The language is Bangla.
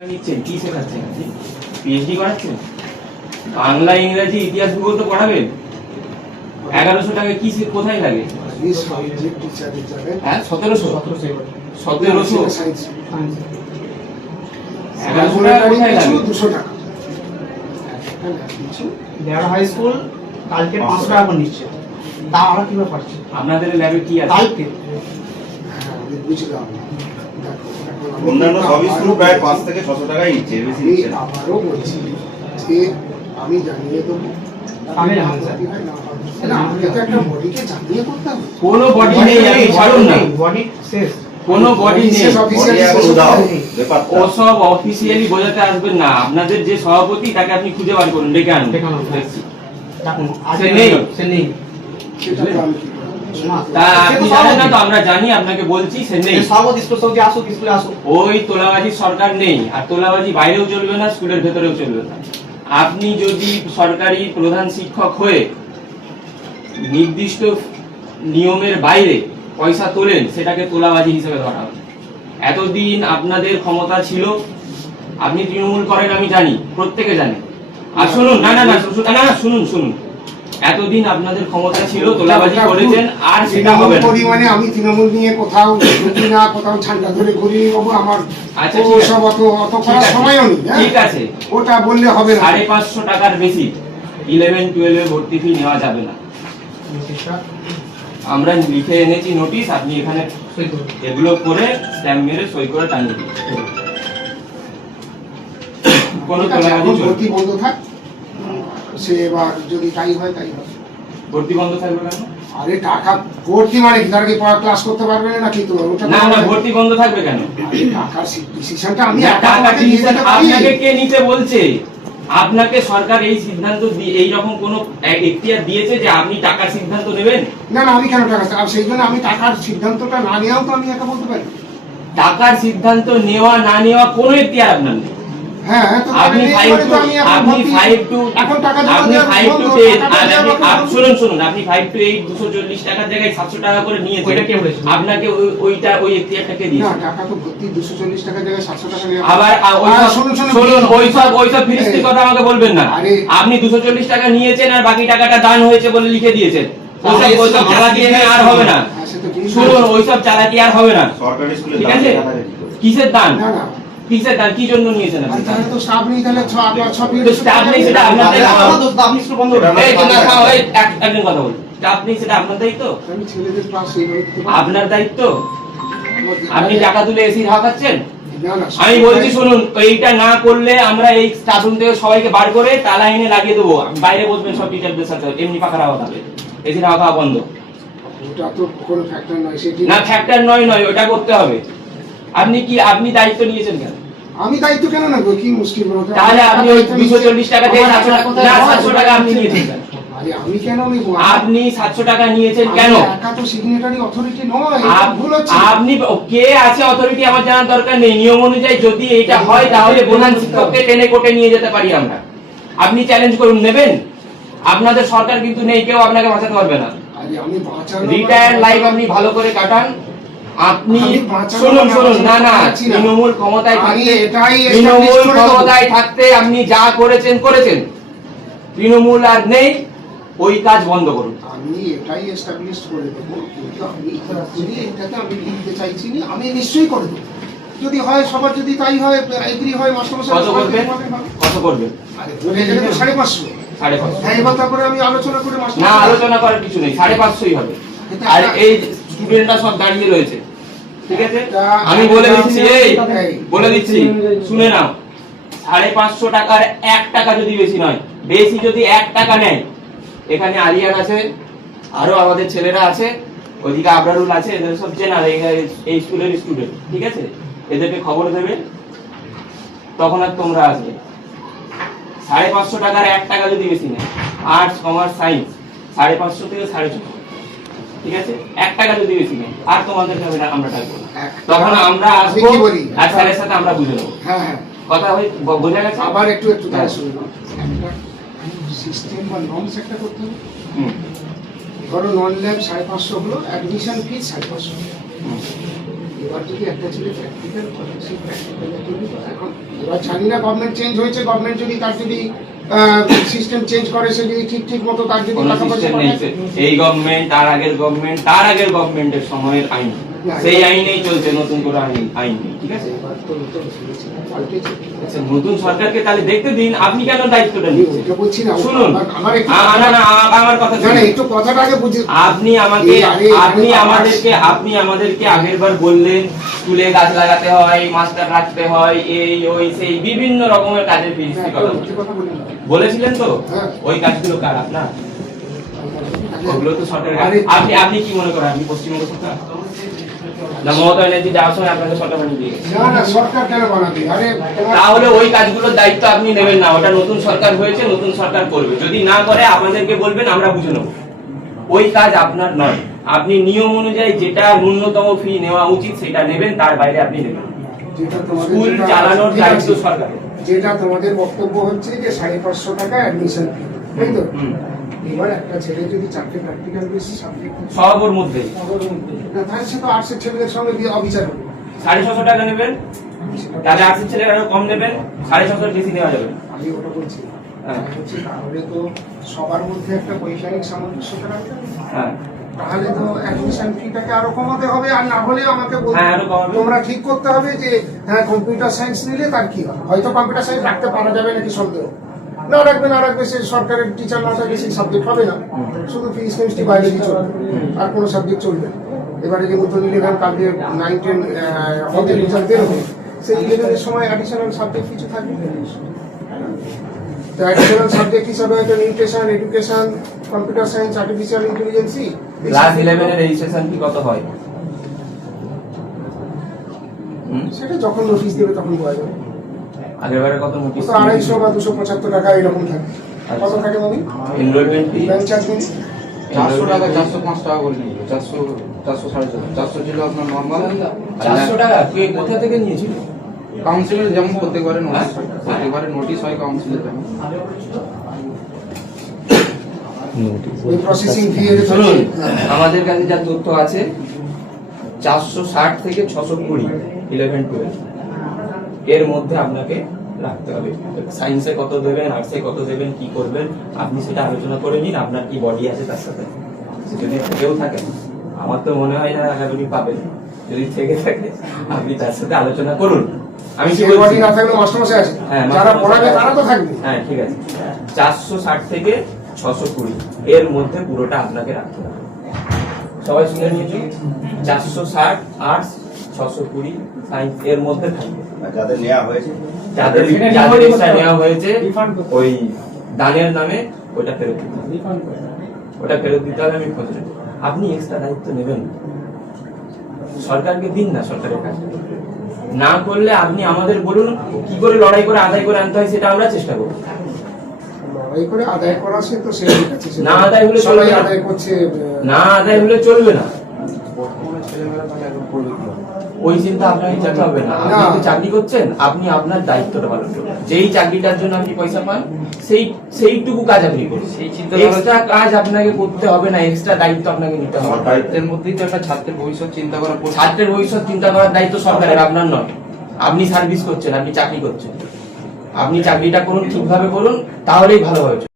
নিচ্ছেন কি শেখাচ্ছেন আপনি? পিএইচডি করাচ্ছেন? বাংলা, ইংরেজি, ইতিহাস, ভূগোল তো পড়াবেন। 1100 টাকা কি কোথায় লাগে? হ্যাঁ 1700 1100 টাকা কোথায় লাগে? 200 টাকা দেওয়ার হাই স্কুল কালকে 500 টাকা করে নিচ্ছে। তা আমরা কিভাবে পাচ্ছি? আপনাদের ল্যাবে কি আছে? কালকে বুঝলাম। অন্যান্য সবই স্কুল প্রায় 5 থেকে 600 টাকাই নিচ্ছে, বেশি নিচ্ছে না। আবারও বলছি যে আমি জানিয়ে দেবো আমি জানি স্যার। আমাকে তো একটা বডিকে জানিয়ে করতে হবে। কোনো বডি নেই, আপনি ছাড়ুন না। বডি শেষ। কোনো বডি নেই। বডি এখন উদাও, ব্যাপারটা। ওসব অফিসিয়ালি বোঝাতে আসবেন না। আপনাদের যে সভাপতি তাকে আপনি খুঁজে বার করুন, ডেকে আনুন। দেখছি। দেখুন সে আজকে নেই। সে নেই। সেটা তো আমি কি করবো? তা আপনি জানেন না তো, আমরা জানি, আপনাকে বলছি সে নেই। সভাপতি স্কুলে আসুক, স্কুলে আসুক। ওই তোলাবাজি সরকার নেই, আর তোলাবাজি বাইরেও চলবে না, স্কুলের ভেতরেও চলবে না। আপনি যদি সরকারি প্রধান শিক্ষক হয়ে নির্দিষ্ট নিয়মের বাইরে পয়সা তোলেন, সেটাকে তোলাবাজি হিসেবে ধরা হবে। এতদিন আপনাদের ক্ষমতা ছিল, আপনি তৃণমূল করেন আমি জানি, প্রত্যেকে জানে। আর শুনুন, না না না না না, শুনুন শুনুন, এতদিন আপনাদের ক্ষমতা ছিল, তোলাবাজি করেছেন, আর সেটা হবে না। পরিমাণে আমি তৃণমূল নিয়ে কোথাও ঘুরি না, কোথাও ঝান্ডা ধরে ঘুরি বাবু, আমার আচ্ছা, ঠিক আছে। সব অত করার সময়ও নেই। হ্যাঁ? ঠিক আছে, ওটা বললে হবে না। 550 টাকার বেশি 11-12 ভর্তি ফি নেওয়া যাবে না। আমরা লিখে এনেছি নোটিশ, আপনি এখানে এগুলো করে স্ট্যাম্প মেরে সই করে টানিয়ে দিন। কোনো ঠিক আছে, তোলাবাজি এখন চলবে না। ভর্তি বন্ধ থাক, সে এবার যদি তাই হয় তাই হয়। ভর্তি বন্ধ থাকবে কেন? আরে টাকা ভর্তি মানে কি, তারা কি ক্লাস করতে পারবে না কি? তো ওটা না না, ভর্তি বন্ধ থাকবে কেন? আরে টাকার ডিসিশনটা আমি না, একা টাকা তোমাকে দিয়ে ডিসিশন দিতে পারি। আপনাকে কে নিতে বলছে? আপনাকে সরকার এই সিদ্ধান্ত এই রকম কোন এখতিয়ার দিয়েছে যে আপনি টাকার সিদ্ধান্ত নেবেন? না না, আমি কেন টাকা আর সেই জন্য আমি টাকার সিদ্ধান্তটা না নেওয়াও তো আমি একা বলতে পারি। টাকার সিদ্ধান্ত নেওয়া না নেওয়া কোনো এখতিয়ার আপনার নেই। হ্যাঁ তো আপনি তাহলে 5 এইবারে টু তো আমি এখন আপনি ভাবছি, 5 টু এখন টাকা জমা আপনি দেওয়ার 5 টু বন্ধ, 10 টাকাটা আর দেওয়ার কথা বলুন। শুনুন শুনুন, আপনি 5 টু 8 240 টাকার জায়গায় 700 টাকা করে নিয়েছেন। ওইটা কে বলেছে? আপনাকে ওইটা ওই এখতিয়ারটাকে না দিয়েছে। টাকা তো ভর্তি 240 টাকা জায়গায় 700 টাকা নেওয়া। আবার শুনুন শুনুন, ওইসব ফিরিস্তির কথা আমাকে বলবেন না। আরে- আপনি 240 টাকা নিয়েছেন আর বাকি টাকাটা দান হয়েছে বলে লিখে দিয়েছেন। ওইসব চালাকি আর হবে না। হ্যাঁ, সে তো ঠিক। শুনুন, ওইসব চালাকি আর হবে না। সরকারি স্কুলে ঠিক দাম আছে? দেখা যায় কি করে? কিসের দান? না না, কিসের দান? কি জন্য নিয়েছেন আর আপনি? তাহলে তো স্টাফ নেই, তাহলে সব তো staff নেই, সেটা আপনার দায়িত্ব। আপনি স্কুল বন্ধ করুন। এই তো না, একজন কথা বলুন। আপনি সেটা আপনার দায়িত্ব, আমি ছেলেদের ক্লাস এইভাবে দিতে পারি। আপনার দায়িত্ব। আমার- আপনি টাকা তুলে এসির হাওয়া খাচ্ছেন। না না, আমি বলছি শুনুন, এইটা না করলে আমরা এই স্টাফ রুম থেকে সবাইকে বার করে তালা এনে লাগিয়ে দেবো। বাইরে বসবেন সব টিচারদের সাথে, এমনি পাখার হাওয়া খাবে। এসির হাওয়া খাওয়া বন্ধ। ওটা তো কোনো ফ্যাক্টর নয়, সেটি না ফ্যাক্টর নয়, ওটা করতে হবে। আপনি দায়িত্ব নিয়েছেন কেন? আমি দায়িত্ব কেন নেবো? কি মুশকিল বলো তো? তাহলে আপনি ওই 240 টাকা দিয়ে 700 টাকা, কোথায় না হয়? 700 টাকা আপনি নিয়েছেন কেন? আরে আমি কেন নেবো? আপনি 700 টাকা নিয়েছেন কেন? আমি একা তো সিগনেটারি অথরিটি নয়, এটা ভুল হচ্ছে। আপনি কে আছে অথরিটি আমার জানার দরকার নেই। নিয়ম অনুযায়ী যদি এটা হয় তাহলে প্রধান শিক্ষককে টেনে কোর্টে নিয়ে যেতে পারি আমরা। আপনি চ্যালেঞ্জ করুন, নেবেন? আপনাদের সরকার কিন্তু নেই, কেউ আপনাকে বাঁচাতে পারবে না। আরে আমি বাঁচানো রিটায়ার্ড লাইফ আপনি ভালো করে কাটান। আপনি আমি বাঁচানো শুনুন শুনুন, না না, পারছি না। তৃণমূল ক্ষমতায় আমি থাকতে, এটাই তৃণমূল establish করে দেবো। ক্ষমতায় থাকতে আপনি যা করেছেন। তৃণমূল আর নেই, ওই কাজ বন্ধ করুন। আমি এটাই এস্টাবলিশ করে দেবো, কিন্তু আমি এটাতে আমি লিখতে চাইছি না, আমি নিশ্চয়ই করে দেবো। যদি হয়, সবার যদি তাই হয়, এগ্রি হয়, মাস্টারমশাই কত করবেন? কত করবেন? আরে ধরে গেলে তো 550। 550। হ্যাঁ, এবার তারপরে আমি আলোচনা করে মাস্টার না, আলোচনা করার কিছু নেই, 550ই হবে। আর এই স্টুডেন্টরা সব দাঁড়িয়ে রয়েছে, ঠিক আছে? আমি বলে দিচ্ছি, বলে দিচ্ছি, শুনে নাও। 550 টাকার 1 টাকা যদি বেশি নয়, বেশি যদি 1 টাকা নেয়, এখানে আরিয়ান আছে, আরো আমাদের ছেলেরা আছে, ওইদিকে আবরারুল আছে, এদের সব চেনা, এই স্কুলের স্টুডেন্ট, ঠিক আছে? এদেরকে খবর দেবে, তখন আর তোমরা আসবে। 550 টাকার 1 টাকা যদি বেশি নেয়, আর্টস, কমার্স, সায়েন্স 550 থেকে 650, ঠিক আছে? 1 টাকা যদি বেশি নেয়, আর তোমাদের হবে না, আমরা ডাকবো না। তখন আমরা আসবো আর স্যারের সাথে আমরা বুঝে নেবো। হ্যাঁ হ্যাঁ, কথা বোঝা গেছে? আবার একটু তাহলে শুনে নাও। একটা সিস্টেম বা নর্মস একটা করতে হবে। ধরো নন ল্যাব 550 হলো, অ্যাডমিশন ফিস 550। এবার যদি একটা ছেলে প্র্যাকটিক্যাল করে সেই প্র্যাকটিক্যালের জন্য তো এখন এবার জানি না গভর্নমেন্ট চেঞ্জ হয়েছে, গভর্নমেন্ট যদি তার যদি সিস্টেম চেঞ্জ করে, সে যদি ঠিক মতো তার যদি কোনো টাকা পয়সা সিস্টেম নেই। এই গভর্নমেন্ট, তার আগের গভর্নমেন্ট, তার আগের গভর্নমেন্টের সময়ের আইন, সেই আইনেই চলছে, নতুন করে আইন নেই, ঠিক আছে? এবার তো পাল্টেছে। আচ্ছা, নতুন সরকারকে তাহলে দেখতে দিন, আপনি কেন দায়িত্বটা নিচ্ছেন? ওটা বলছি না, শুনুন, আমার একটু না, আমার কথা না শুনুন। একটু কথাটা আগে বুঝি। আপনি আমাদেরকে আগেরবার বললেন স্কুলে গাছ লাগাতে হয়, মাস্টার রাখতে হয়, এই ওই সেই বিভিন্ন রকমের কাজের ফিরিস্তি কথা বলেছিলেন তো? হ্যাঁ। ওই কাজগুলো কার? আপনার? ওগুলো তো সরকারের কাজ। আপনি কি মনে করেন আপনি পশ্চিমবঙ্গ সরকার না মমতা ব্যানার্জি যাওয়ার সময় আপনাকে সরকার বানিয়ে দিয়ে গেছে? না সরকার কেন বানাবে? আরে তাহলে ওই কাজগুলোর দায়িত্ব আপনি নেবেন না, ওটা নতুন সরকার হয়েছে, নতুন সরকার করবে। যদি না করে আমাদেরকে বলবেন, আমরা বুঝে নেব। ওই কাজ আপনার নয়। আপনি নিয়ম অনুযায়ী যেটা ন্যূনতম ফি নেওয়া উচিত সেটা নেবেন, তার বাইরে আপনি নেবেন। যেটা তোমাদের স্কুল যেটা- চালানোর ঠিক দায়িত্ব আছে। সরকারের। যেটা তোমাদের বক্তব্য হচ্ছে যে 550 টাকা অ্যাডমিশন ফি, তাই তো? হুম। এবার একটা ছেলে যদি 4টে প্র্যাকটিক্যাল বেস সাবজেক্ট সব ওর মধ্যে না তাহলে সে তো আর্টসের ছেলেদের সঙ্গে দিয়ে অবিচার হবে। 650 টাকা নেবেন, তাহলে আর্টসের ছেলেরা আরো কম নেবেন, 650 বেশি নেওয়া যাবে না। আমি ওটা বলছি না। হ্যাঁ। আমি বলছি তাহলে তো সবার মধ্যে একটা বৈজ্ঞানিক সামঞ্জস্যতা রাখতে হবে। হ্যাঁ, তাহলে তো অ্যাডমিশন ফিটাকে আরো কমাতে হবে, আর না হলে আমাকে বলতে হ্যাঁ, আরো কমাবে। তোমরা ঠিক করতে হবে যে হ্যাঁ কম্পিউটার সায়েন্স নিলে তার কি হয়। হয়তো কম্পিউটার সায়েন্স রাখতে পারা যাবে নাকি সন্দেহ, না রাখবে সে সরকারের টিচার না থাকলে সেই সাবজেক্ট হবে না, শুধু ফিজিক্স কেমিস্ট্রি বায়োলজি চলবে, আর কোনো সাবজেক্ট চলবে না। এবারে যে নতুন 11 কালকে 9, 10 হতে রেজাল্ট বেরোবে, সেই 11-এর সময় অ্যাডিশনাল সাবজেক্ট কিছু থাকবে। তো অ্যাডিশনাল সাবজেক্ট হিসাবে হয়তো nutrition, education, computer science, artificial ইন্টেলিজেন্সি। Class 11 এর রেজিস্ট্রেশন ফি কত হয়? সেটা যখন নোটিশ দেবে তখন পাওয়া যাবে। আগেরবারে কত নোটিশ? তো 250 বা 275 টাকা এরকম থাকে। কত থাকে মমি? এনরোলমেন্ট ফি ব্যাংক চার্জ মিনি 400 টাকা 405 টাকা করে নিল 400 400 450 ছিল আপনার নর্মাল 400 টাকা কে কোথা থেকে নিয়েছিল? কাউন্সিলের যেমন প্রত্যেকবারে নোটিশ হয় প্রত্যেকবারে নোটিশ হয় কাউন্সিলের যেমন ওই প্রসেসিং ফি এর শুনুন, আমাদের কাছে যা তথ্য আছে 460 থেকে 620 11 12 এর মধ্যে আপনাকে রাখতে হবে। সায়েন্সে কত দেবেন, আর্টসে কত দেবেন, কি করবেন আপনি সেটা আলোচনা করে নিন। আপনার কি বডি আছে তার সাথে, যদি থেকেও থাকে, আমার তো মনে হয় না আপনি পাবেন, যদি থেকে থাকে আপনি তার সাথে আলোচনা করুন। আমি কি সেই বলছি? বডি না থাকলে মাস্টারমশাই আছে, হ্যাঁ, যারা মাস্টারমশাই পড়াবে আছে। তারা তো থাকবে। হ্যাঁ, ঠিক আছে। 460 থেকে 620 এর মধ্যে পুরোটা আপনাকে রাখতে হবে। সবাই শুনে নিয়েছি? 460 আর্টস, 620 সায়েন্স এর মধ্যে থাকবে। আর যাদের নেওয়া হয়েছে যাদের extra নেওয়া হয়েছে ওই দানের নামে ওটা ফেরত দিতে হবে। ওটা ফেরত দিতে হবে, আমি খোঁজ নেব। আপনি এক্সট্রা দায়িত্ব নেবেন, সরকারকে দিন না সরকারের কাছে। না করলে আপনি আমাদের বলুন কি করে লড়াই করে আদায় করে আনতে হয়, সেটা আমরা চেষ্টা করব। লড়াই করে আদায় করা সে তো সেই আছে, না আদায় হলে সবাই চলবে না। আদায় করছে। না আদায় হলে চলবে না, বর্তমানে ছেলেমেয়েরা তাহলে এখন করবে কি হবে? ওই চিন্তা আপনাকে করতে হবে না। আপনি তো চাকরি করছেন, আপনি আপনার দায়িত্বটা পালন করুন। যেই চাকরিটার জন্য আপনি পয়সা পান সেইটুকু কাজ আপনি করুন। সেই চিন্তা এক্সট্রা কাজ আপনাকে করতে হবে না, এক্সট্রা দায়িত্ব আপনাকে নিতে আমার হবে। দায়িত্বের মধ্যেই তো একটা ছাত্রের ভবিষ্যৎ চিন্তা করা পড়ছে। ছাত্রের ভবিষ্যৎ চিন্তা করার দায়িত্ব সরকারের, আপনার নয়। আপনি সার্ভিস করছেন, আপনি চাকরি করছেন, আপনি চাকরিটা করুন, ঠিকভাবে করুন, তাহলেই ভালো হবে।